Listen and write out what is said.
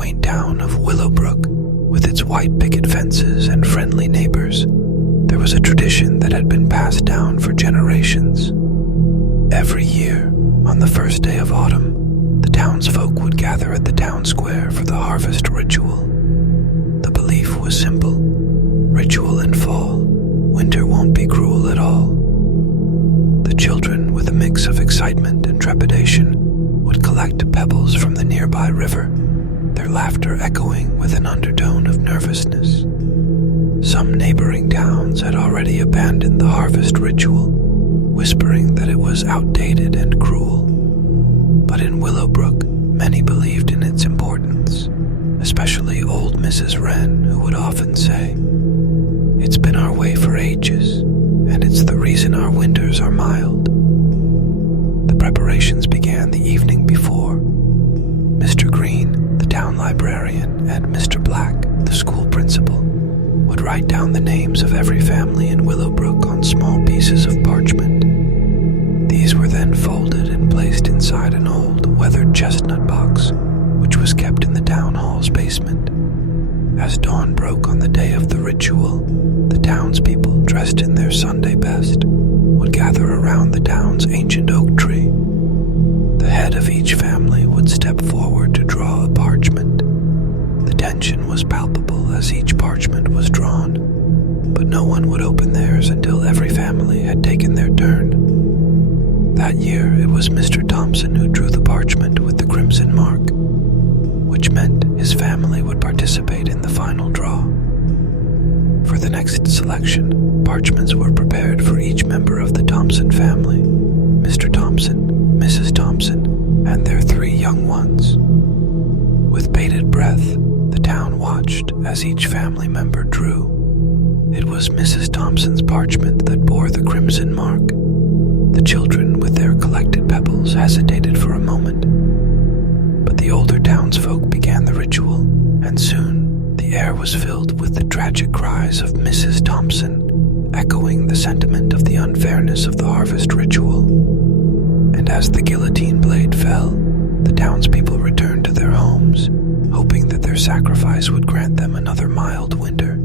quaint town of Willowbrook, with its white picket fences and friendly neighbors, there was a tradition that had been passed down for generations. Every year, on the first day of autumn, the townsfolk would gather at the town square for the harvest ritual. The belief was simple: ritual in fall, winter won't be cruel at all. The children, with a mix of excitement and trepidation, would collect pebbles from the nearby river, their laughter echoing with an undertone of nervousness. Some neighboring towns had already abandoned the harvest ritual, whispering that it was outdated and cruel. But in Willowbrook, many believed in its importance, especially old Mrs. Wren, who would often say, "It's been our way for ages, and it's the reason our winters are mild." The preparations began the evening before. Mr. Green, the town librarian, and Mr. Black, the school principal, would write down the names of every family in Willowbrook on small pieces of parchment. These were then folded and placed inside an old, weathered chestnut box, which was kept in the town hall's basement. As dawn broke on the day of the ritual, the townspeople, dressed in their Sunday best, would gather around the town's ancient oak tree. The head of each family would step forward to draw a parchment. The tension was palpable as each parchment was drawn, but no one would open theirs until every family had taken their turn. That year, it was Mr. Thompson who drew the parchment with the crimson mark, which meant his family would participate in the final draw. For the next selection, parchments were prepared for each member of the Thompson family: Mr. Thompson, Mrs. Thompson, and their 3 young ones. With bated breath, the town watched as each family member drew. It was Mrs. Thompson's parchment that bore the crimson mark. The children, with their collected pebbles, hesitated for a moment. But the older townsfolk began the ritual, and soon the air was filled with the tragic cries of Mrs. Thompson, echoing the sentiment of the unfairness of the harvest ritual. And as the guillotine blade fell, the townspeople returned to their homes, hoping that their sacrifice would grant them another mild winter.